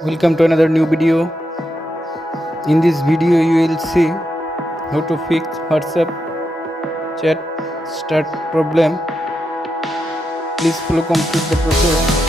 Welcome to another new video. In this video you will see how to fix WhatsApp chat start problem. Please follow complete the process.